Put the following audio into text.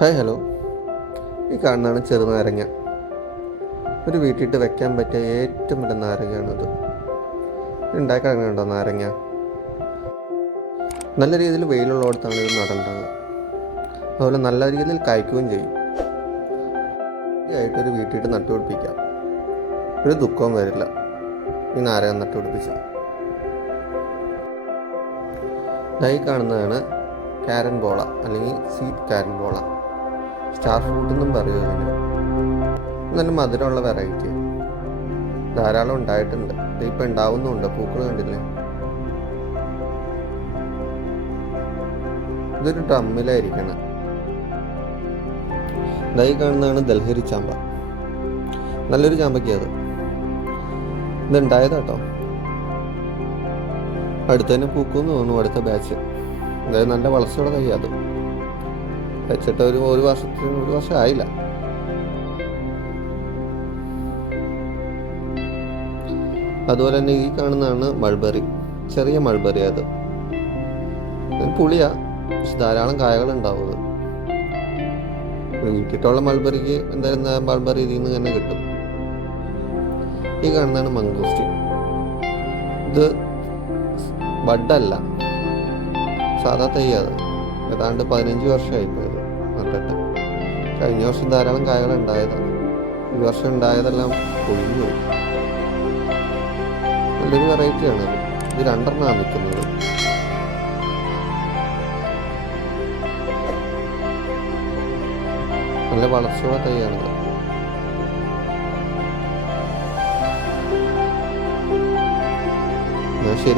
Hi hello. ഈ കാണുന്നതാണ് ചെറുനാരങ്ങ. ഒരു വീട്ടിട്ട് വെക്കാൻ പറ്റിയ ഏറ്റവും നല്ല നാരങ്ങയാണിത്. ഉണ്ടാക്കിക്കണ്ടോ നാരങ്ങ? നല്ല രീതിയിൽ വെയിലുള്ളിടത്താണ് ഇത് നടേണ്ടത്. അതുപോലെ നല്ല രീതിയിൽ കായ്ക്കുകയും ചെയ്യും. ആയിട്ടൊരു വീട്ടിട്ട് നട്ടുപിടിപ്പിക്കാം. ഒരു ദുഃഖവും വരില്ല ഈ നാരങ്ങ നട്ടുപിടിപ്പിച്ച. ഇതായി കാണുന്നതാണ് കാരൻ ബോള അല്ലെങ്കിൽ സ്വീറ്റ് കാരൻ ബോള. സ്റ്റാർ ഫ്രൂട്ട് എന്നും പറയും ഇതിന്. നല്ല മധുരമുള്ള വെറൈറ്റി ധാരാളം ഉണ്ടായിട്ടുണ്ട്. ഇപ്പം ഉണ്ടാവുന്നുണ്ട്. പൂക്കൾ കണ്ടില്ലേ? ഇതൊരു ഡ്രമ്മിലായിരിക്കണം. ഇതായി കാണുന്നതാണ് ദൽഹരി ചാമ്പ. നല്ലൊരു ചാമ്പയ്ക്ക് അത്. ഇതുണ്ടായതാട്ടോ. അടുത്ത് തന്നെ പൂക്കുമെന്ന് തോന്നുന്നു. അടുത്ത ബാച്ച് അതായത് നല്ല വളർച്ചയോടെ തൈ അത് വെച്ചിട്ട് ഒരു വർഷം ആയില്ല. അതുപോലെ തന്നെ ഈ കാണുന്നതാണ് മൾബറി. ചെറിയ മൾബറി. അത് പുളിയാ, പക്ഷെ ധാരാളം കായകൾ ഉണ്ടാവും. വീട്ടിട്ടുള്ള മൾബറിക്ക് എന്തായാലും മൾബറി ഇതിൽ നിന്ന് തന്നെ കിട്ടും. ഈ കാണുന്നതാണ് മംഗോസ്റ്റിൻ. ഇത് ബഡല്ല, സാധാ തൈ. അത് ഏതാണ്ട് 15 വർഷമായിപ്പോയത് നട്ടിട്ട്. കഴിഞ്ഞ വർഷം ധാരാളം കായകൾ ഉണ്ടായതാണ്. ഈ വർഷം ഉണ്ടായതെല്ലാം പൊഴിഞ്ഞു പോയി. നല്ലൊരു വെറൈറ്റിയാണ്. ഇത് 2 നിൽക്കുന്നത്. നല്ല വളർച്ചയുള്ള തൈയാണിത്. ശരി.